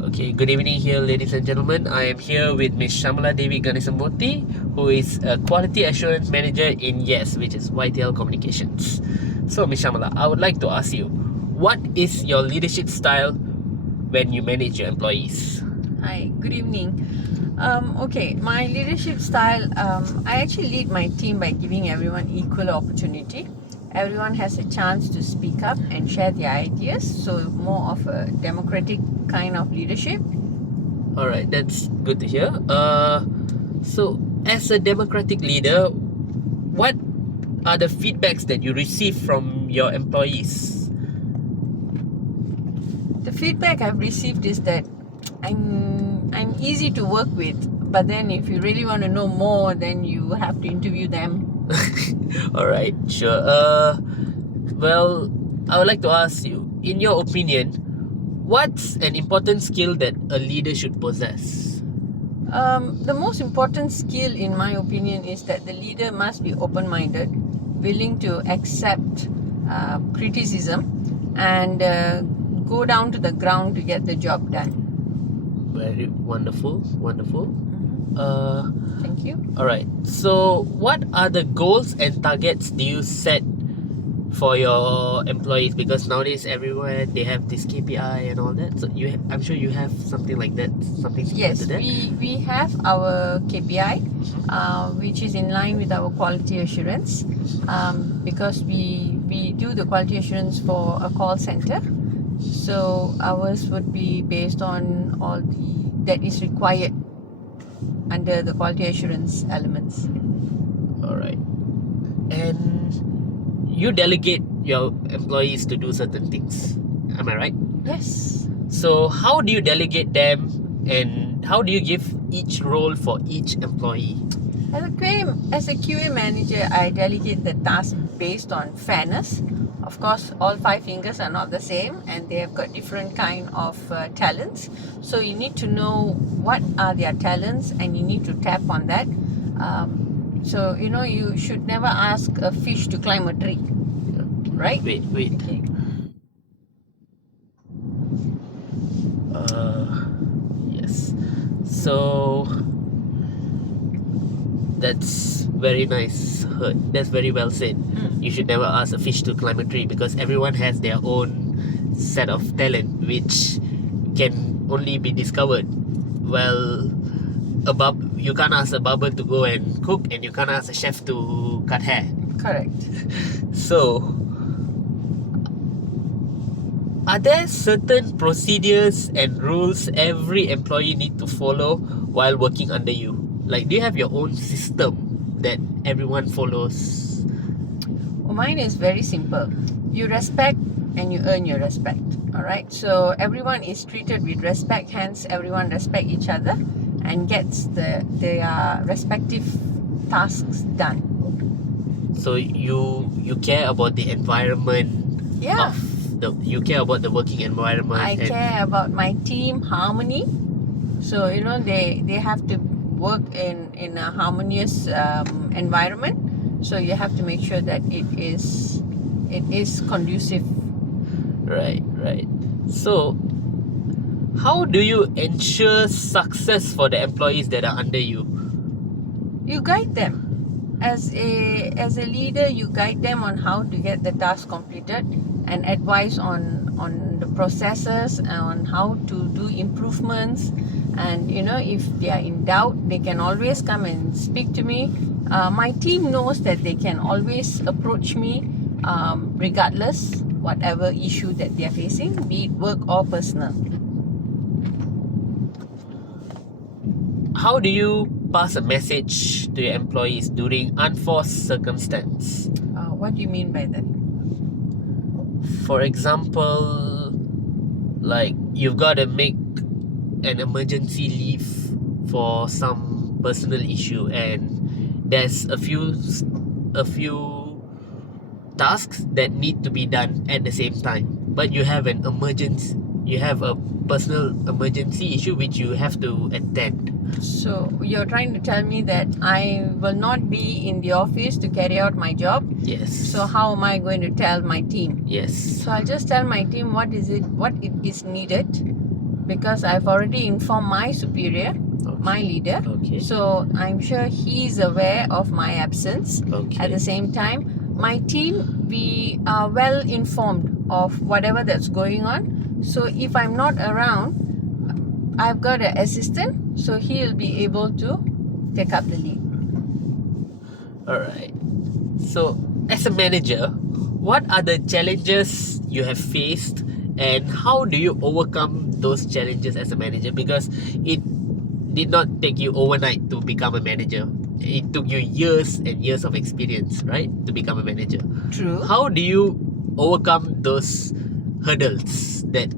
Okay, good evening here, ladies and gentlemen. I am here with Ms. Shamala Devi Ganesamurthy, who is a Quality Assurance Manager in YES, which is YTL Communications. So, Ms. Shamala, I would like to ask you, what is your leadership style when you manage your employees? Hi, good evening. Okay, my leadership style, I actually lead my team by giving everyone equal opportunity. Everyone has a chance to speak up and share their ideas, so more of a democratic kind of leadership. Alright, that's good to hear. So, as a democratic leader, what are the feedbacks that you receive from your employees? The feedback I've received is that I'm easy to work with, but then if you really want to know more, then you have to interview them. Alright, sure. Well, I would like to ask you, in your opinion, what's an important skill that a leader should possess? The most important skill, in my opinion, is that the leader must be open-minded, willing to accept criticism, and go down to the ground to get the job done. Very wonderful, wonderful. Thank you. Alright, so what are the goals and targets do you set for your employees? Because nowadays everywhere they have this KPI and all that. So I'm sure you have something like that, something similar Yes, to that. we have our KPI, which is in line with our quality assurance, because we do the quality assurance for a call center. So ours would be based on all that is required under the quality assurance elements. Alright. And you delegate your employees to do certain things. Am I right? Yes. So how do you delegate them, and how do you give each role for each employee? As a QA manager, I delegate the task based on fairness. Of course, all five fingers are not the same, and they have got different kind of talents. So you need to know what are their talents, and you need to tap on that. So you should never ask a fish to climb a tree, right? Wait. Okay. Yes. So that's very nice. That's very well said. You should never ask a fish to climb a tree, because everyone has their own set of talent which can only be discovered. Well, you can't ask a barber to go and cook, and you can't ask a chef to cut hair. Correct. So, are there certain procedures and rules every employee need to follow while working under you? Like, do you have your own system that everyone follows? Well, mine is very simple. You respect and you earn your respect. All right. So everyone is treated with respect. Hence, everyone respect each other and gets their respective tasks done. So you care about the environment. Yeah. You care about the working environment. I care about my team harmony. So they have to work in a harmonious environment. So you have to make sure that it is conducive. Right. So, how do you ensure success for the employees that are under you? You guide them. As a leader, you guide them on how to get the task completed, and advise on the processes, on how to do improvements. And if they are in doubt, they can always come and speak to me. My team knows that they can always approach me, regardless whatever issue that they are facing, be it work or personal. How do you pass a message to your employees during unforced circumstance? What do you mean by that? For example, like you've got to make an emergency leave for some personal issue, and there's a few tasks that need to be done at the same time, but you have a personal emergency issue which you have to attend. So you're trying to tell me that I will not be in the office to carry out my job. Yes. So how am I going to tell my team? Yes. So I'll just tell my team what it is needed, because I've already informed my superior, my leader. Okay. So I'm sure he's aware of my absence. Okay. At the same time, my team, we are well informed of whatever that's going on. So if I'm not around, I've got an assistant, so he'll be able to take up the lead. Alright. So, as a manager, what are the challenges you have faced and how do you overcome those challenges as a manager? Because it did not take you overnight to become a manager. It took you years and years of experience, right, to become a manager. True. How do you overcome those hurdles that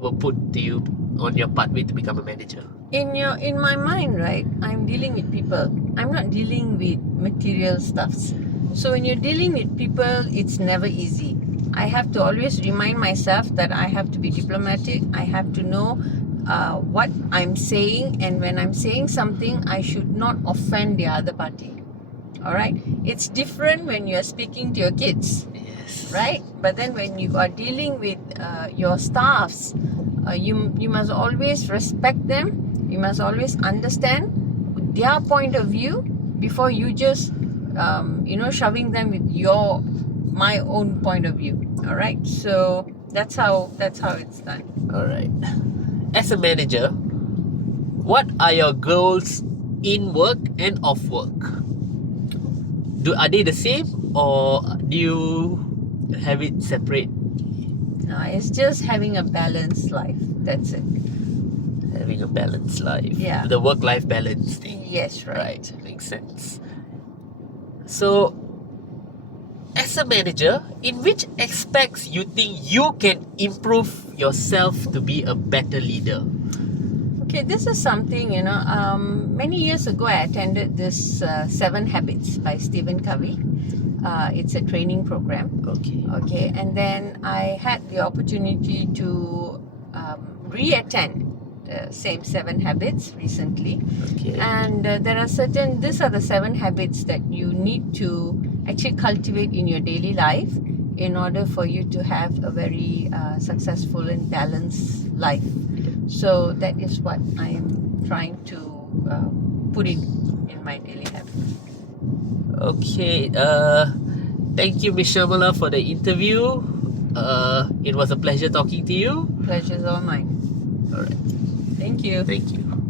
were put to you on your pathway to become a manager? In my mind, right, I'm dealing with people. I'm not dealing with material stuffs. So when you're dealing with people, it's never easy. I have to always remind myself that I have to be diplomatic. I have to know what I'm saying, and when I'm saying something, I should not offend the other party. All right, it's different when you're speaking to your kids, Yes. right? But then when you are dealing with your staffs, you must always respect them. You must always understand their point of view before you just shoving them with my own point of view. All right, so that's how it's done. Alright. As a manager, what are your goals in work and off work? Are they the same or do you have it separate? No, it's just having a balanced life. That's it. Having a balanced life. Yeah. The work-life balance thing. Yes, right. Right, makes sense. So, as a manager, in which aspects you think you can improve yourself to be a better leader? Okay, this is something, many years ago I attended this 7 Habits by Stephen Covey. It's a training program. Okay, and then I had the opportunity to re-attend the same 7 Habits recently. Okay. And these are the 7 habits that you need to actually cultivate in your daily life in order for you to have a very successful and balanced life. So that is what I am trying to put in my daily habit. Okay. Thank you, Ms. Shamala, for the interview. It was a pleasure talking to you. Pleasure's all mine. Alright. Thank you. Thank you.